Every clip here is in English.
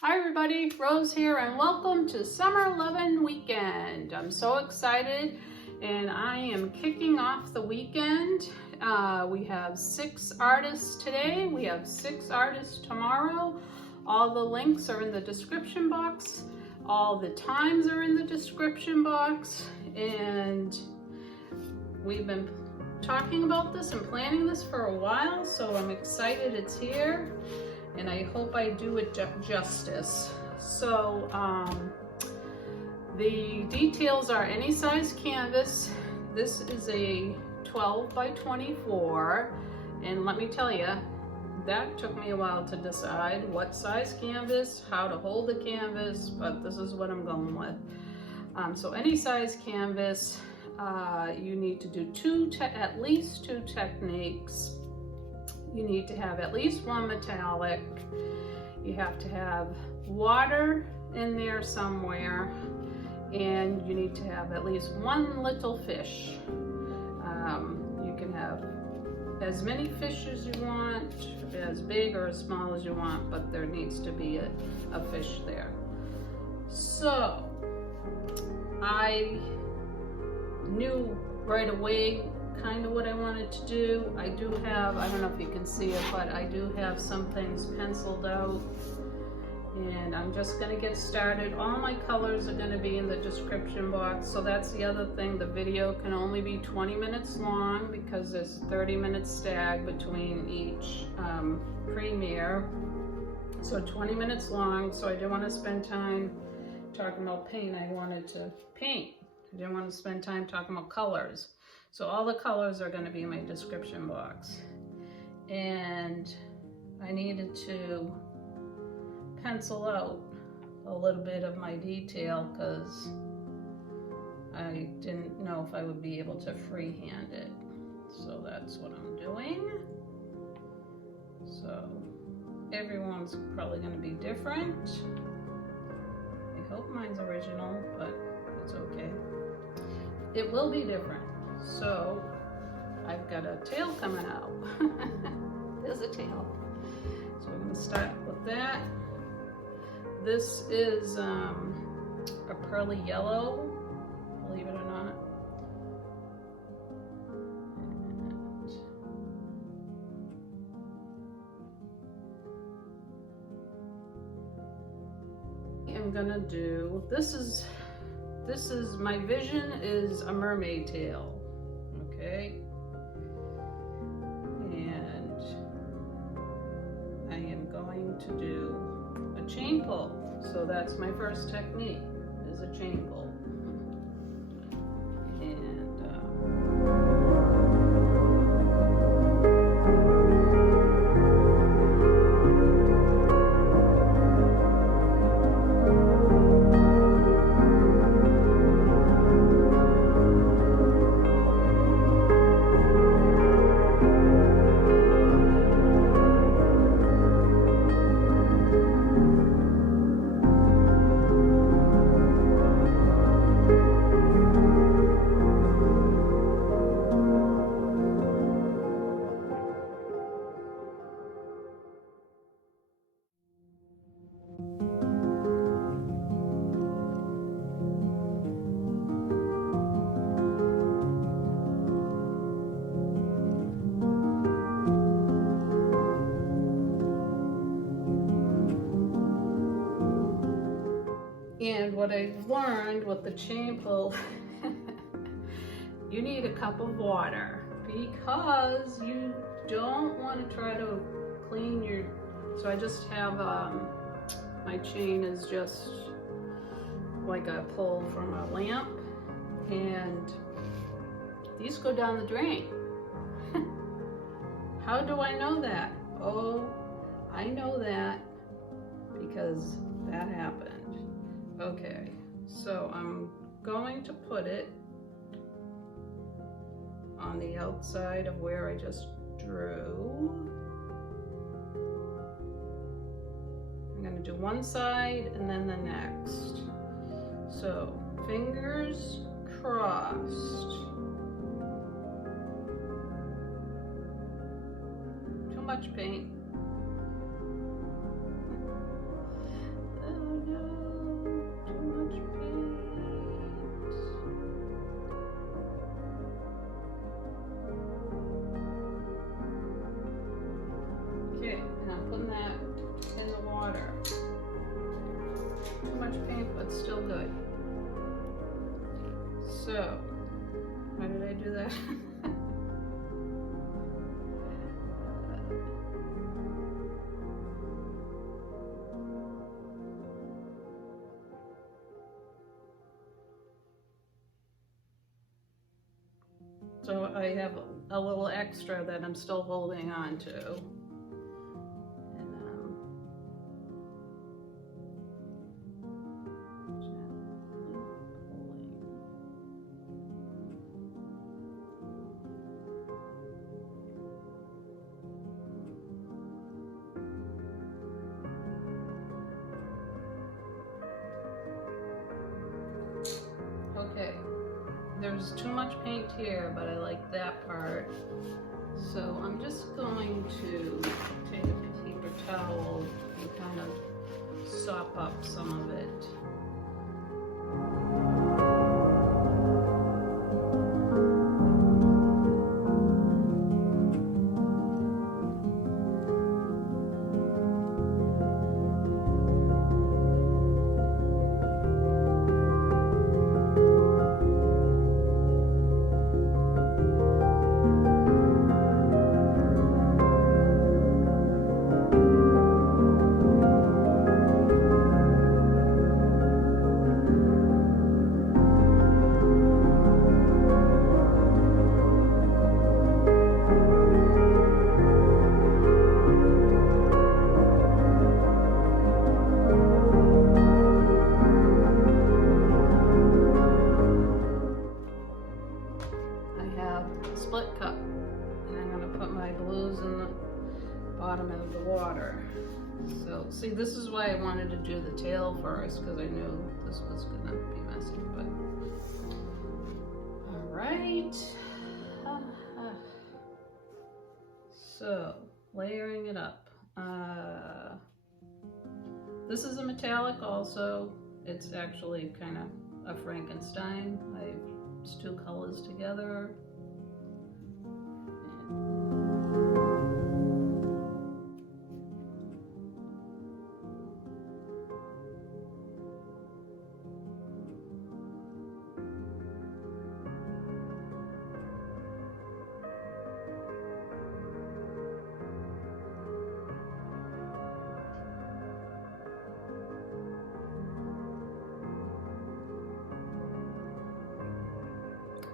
Hi everybody, Rose here and welcome to Summer Lovin' Weekend. I'm so excited and I am kicking off the weekend. We have 6 artists today, we have 6 artists tomorrow. All the links are in the description box. All the times are in the description box, and we've been talking about this and planning this for a while, so I'm excited it's here. And I hope I do it justice. So the details are any size canvas. This is a 12 by 24, and let me tell you, that took me a while to decide what size canvas, how to hold the canvas, but this is what I'm going with. So any size canvas, you need to do at least two techniques. You need to have at least one metallic. You have to have water in there somewhere, and you need to have at least one little fish. You can have as many fish as you want, as big or as small as you want, but there needs to be a fish there. So I knew right away kind of what I wanted to do. I do have, I don't know if you can see it, but I do have some things penciled out, and I'm just going to get started. All my colors are going to be in the description box. So that's the other thing, the video can only be 20 minutes long because there's 30 minutes stag between each premiere. So 20 minutes long, so I didn't want to spend time talking about paint. I wanted to paint. I didn't want to spend time talking about colors. So all the colors are going to be in my description box. And I needed to pencil out a little bit of my detail because I didn't know if I would be able to freehand it. So that's what I'm doing. So everyone's probably going to be different. I hope mine's original, but it's okay. It will be different. So I've got a tail coming out. There's a tail. So we're going to start with that. This is a pearly yellow, believe it or not. And I'm gonna do, this is my vision is a mermaid tail. Okay, and I am going to do a chain pull. So that's my first technique, is a chain pull. And what I've learned with the chain pull, you need a cup of water because you don't want to try to clean your, so I just have, my chain is just like a pull from a lamp, and these go down the drain. How do I know that? Oh, I know that because that happened. Okay, so I'm going to put it on the outside of where I just drew. I'm going to do one side and then the next. So fingers crossed. Too much paint. much paint, but still good. So, why did I do that? So I have a little extra that I'm still holding on to. And, okay. There's too much paint here, but I like that part. So I'm just going to take a paper towel and kind of sop up some of it. See, this is why I wanted to do the tail first, because I knew this was gonna be messy, but all right. So, layering it up. This is a metallic also. It's actually kind of a Frankenstein. It's two colors together.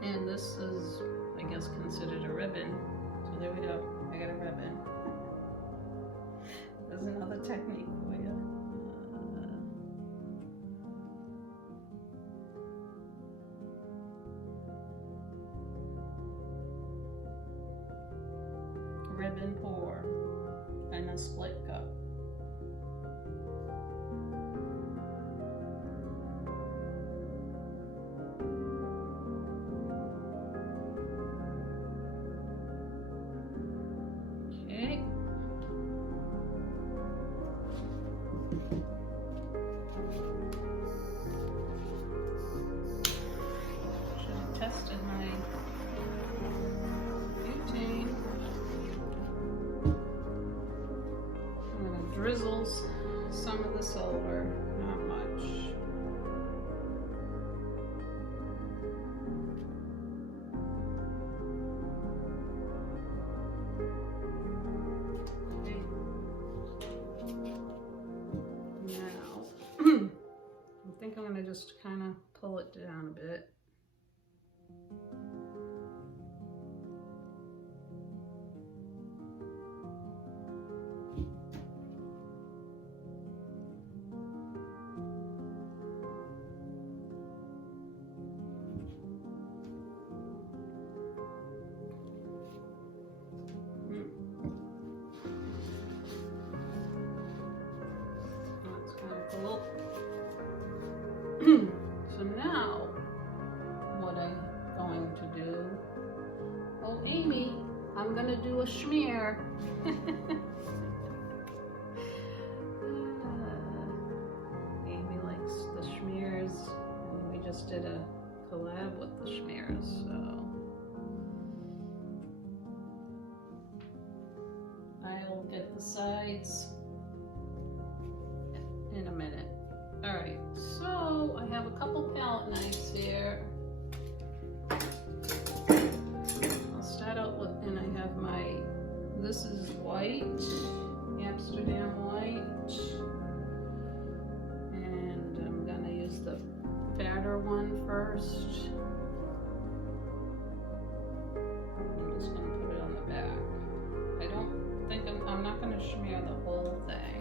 And this is, I guess, considered a ribbon. So there we go. I got a ribbon. There's another technique for you. Ribbon pour and a split cup. Drizzles some of the silver, not much. Okay. Now, I think I'm going to just kind of pull it down a bit. So now, what I'm going to do, oh Amy, I'm going to do a shmear. Amy likes the shmears, and we just did a collab with the shmears, so I'll get the sides in a minute. All right. have a couple palette knives here. I'll start out with, and I have my, this is white, Amsterdam white, and I'm gonna use the fatter one first. I'm just gonna put it on the back. I don't think I'm not gonna smear the whole thing.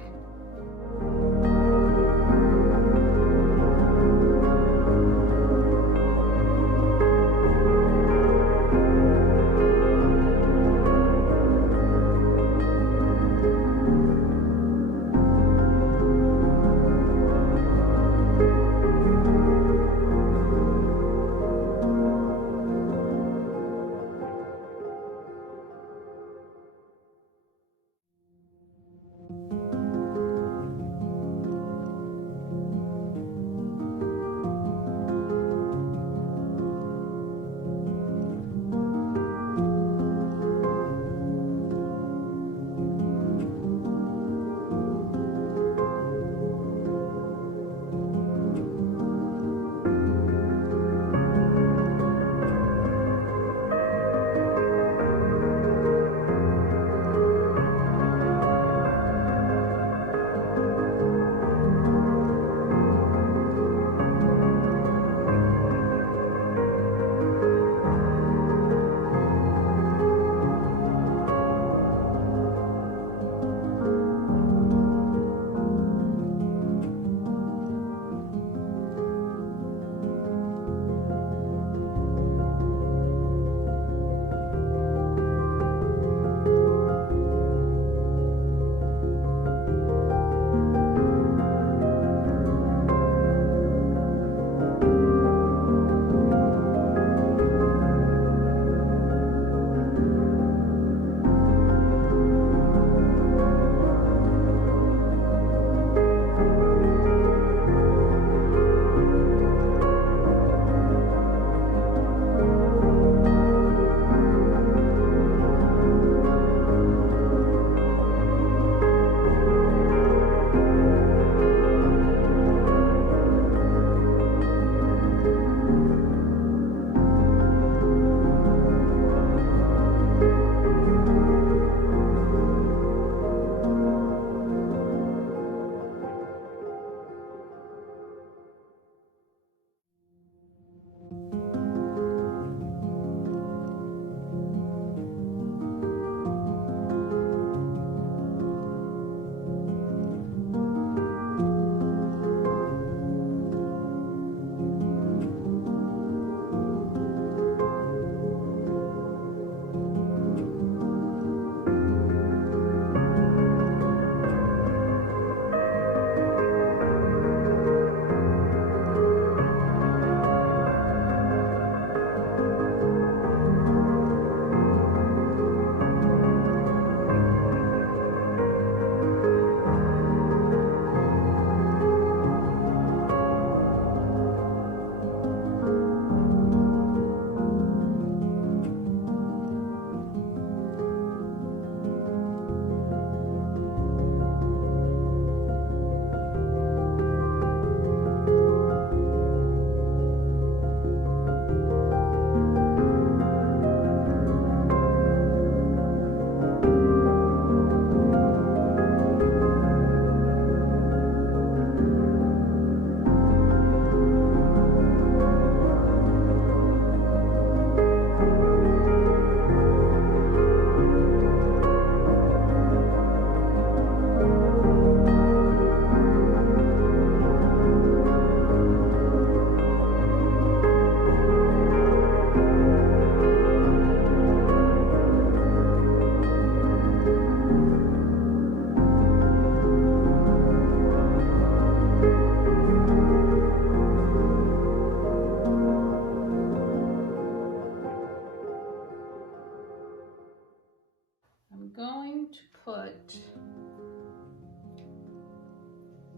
put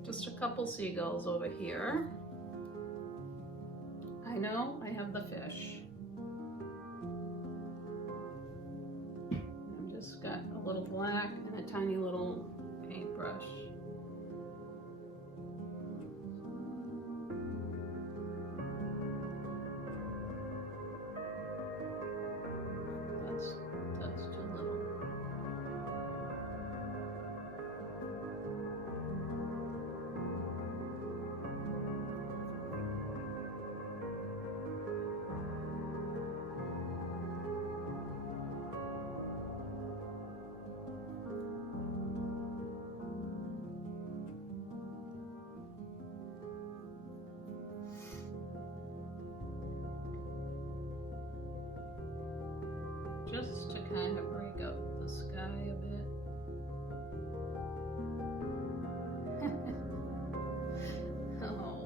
just a couple seagulls over here. I know I have the fish. I've just got a little black and a tiny little paintbrush. kind of break up the sky a bit. Oh.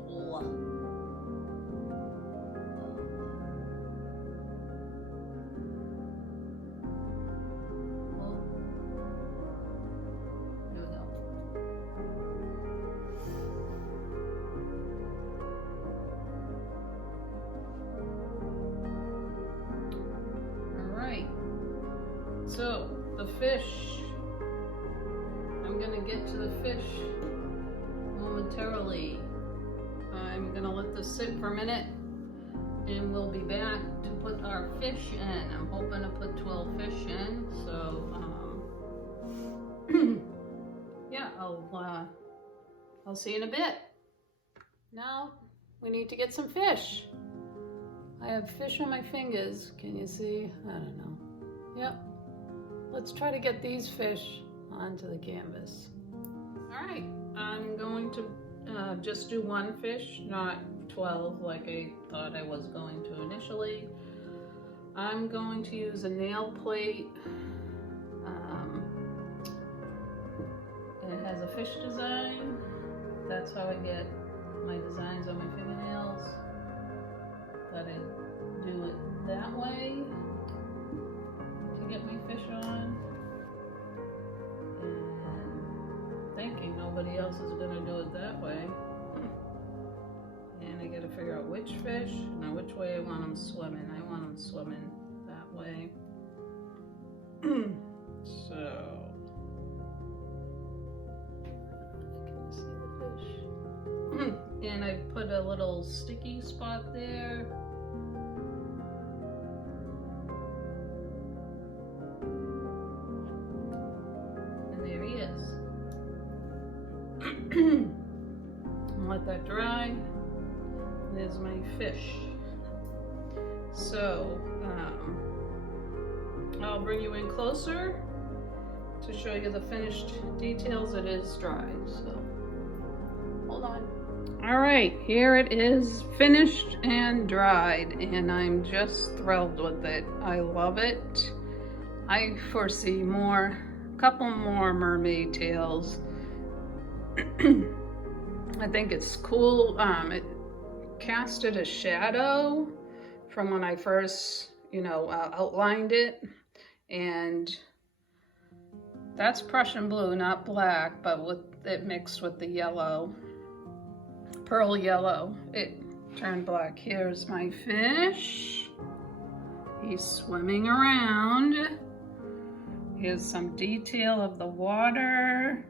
Here we go. So, the fish, I'm gonna get to the fish momentarily. I'm gonna let this sit for a minute and we'll be back to put our fish in. I'm hoping to put 12 fish in, so yeah, I'll see you in a bit. Now, we need to get some fish. I have fish on my fingers, can you see? I don't know. Yep. Let's try to get these fish onto the canvas. All right, I'm going to just do one fish, not 12 like I thought I was going to initially. I'm going to use a nail plate. It has a fish design. That's how I get my designs on my fingernails. Let it do it that way. Get my fish on, and thinking nobody else is gonna do it that way. And I gotta figure out which fish, now which way I want them swimming. I want them swimming that way. So, can you see the fish? And I put a little sticky spot there. Let that dry. There's my fish. So I'll bring you in closer to show you the finished details. It is dry, so hold on. All right, here it is, finished and dried, and I'm just thrilled with it. I love it. I foresee a couple more mermaid tails. I think it's cool. It casted a shadow from when I first, outlined it, and that's Prussian blue, not black, but with it mixed with the yellow, pearl yellow, it turned black. Here's my fish. He's swimming around. Here's some detail of the water.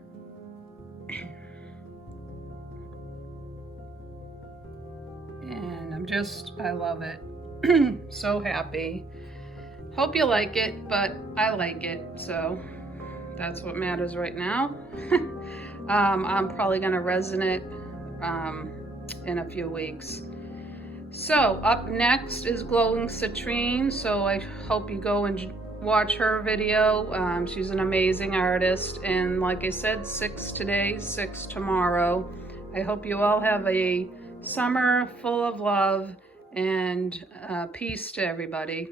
And I love it. So happy. Hope you like it, but I like it, so that's what matters right now. I'm probably gonna resin it in a few weeks. So up next is Glowing Citrine, so I hope you go and watch her video. She's an amazing artist, and like I said, 6 today, 6 tomorrow. I hope you all have a summer full of love and peace to everybody.